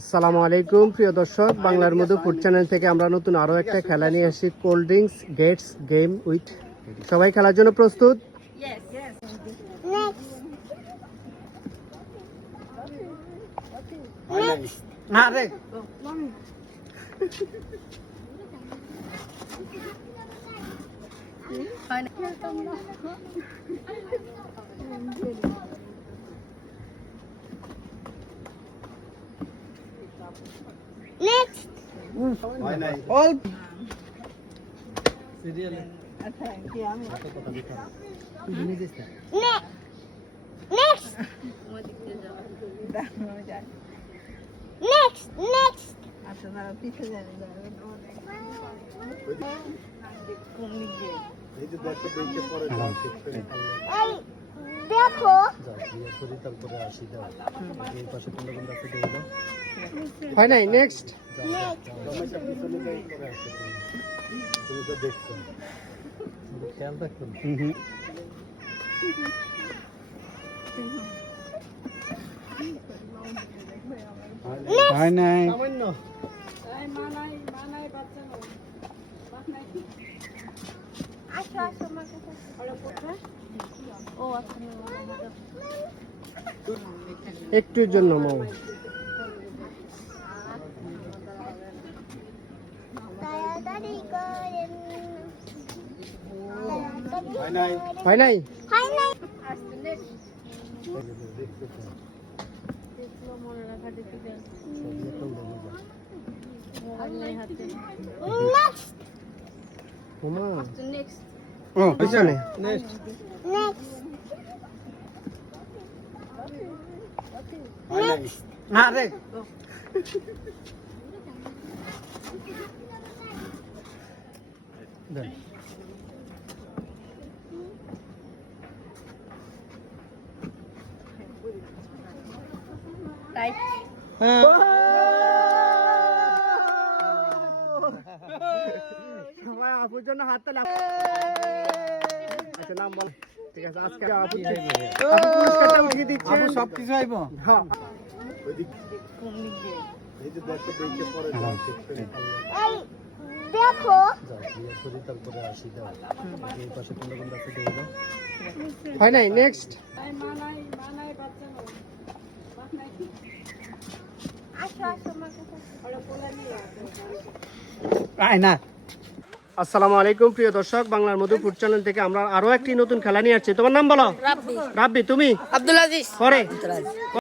আসসালামু আলাইকুম প্রিয় দর্শক, বাংলার মধু ফুড চ্যানেল থেকে আমরা নতুন আরো একটা খেলা নিয়ে আসি, cold drinks gets game with. সবাই খেলার জন্য প্রস্তুত? আরে Next. All Next. Next. Next. এই দেখো হয় নাই। নেক্সট হয় নাই। আসো আসো আমার কাছে ও আচ্ছা একটুর জন্য মৌ। তাড়াতাড়ি করেন হয় নাই। হয় নাই নেক্সট ওমা নেক্সট ও পিছনে। নেক্সট আরে দেন। রাইট সবাই আপুর জন্য হাত তালি। আচ্ছা নাম বল। ঠিক আছে, আজকে আপু পুরস্কারটা উঠিয়ে দিচ্ছে। আপু সবকিছু আইব। হ্যাঁ এই দেখো হয় নাই। নেক্সট আসো আসো আমার কাছে আয়না। আসসালামু আলাইকুম প্রিয় দর্শক, বাংলার মধু ফুড চ্যানেল থেকে আমরা আরো একটি নতুন খেলা নিয়ে আসছি। তোমার নাম বলো। রাব্বি রাব্বি, তুমি? আব্দুল আজিজ পরে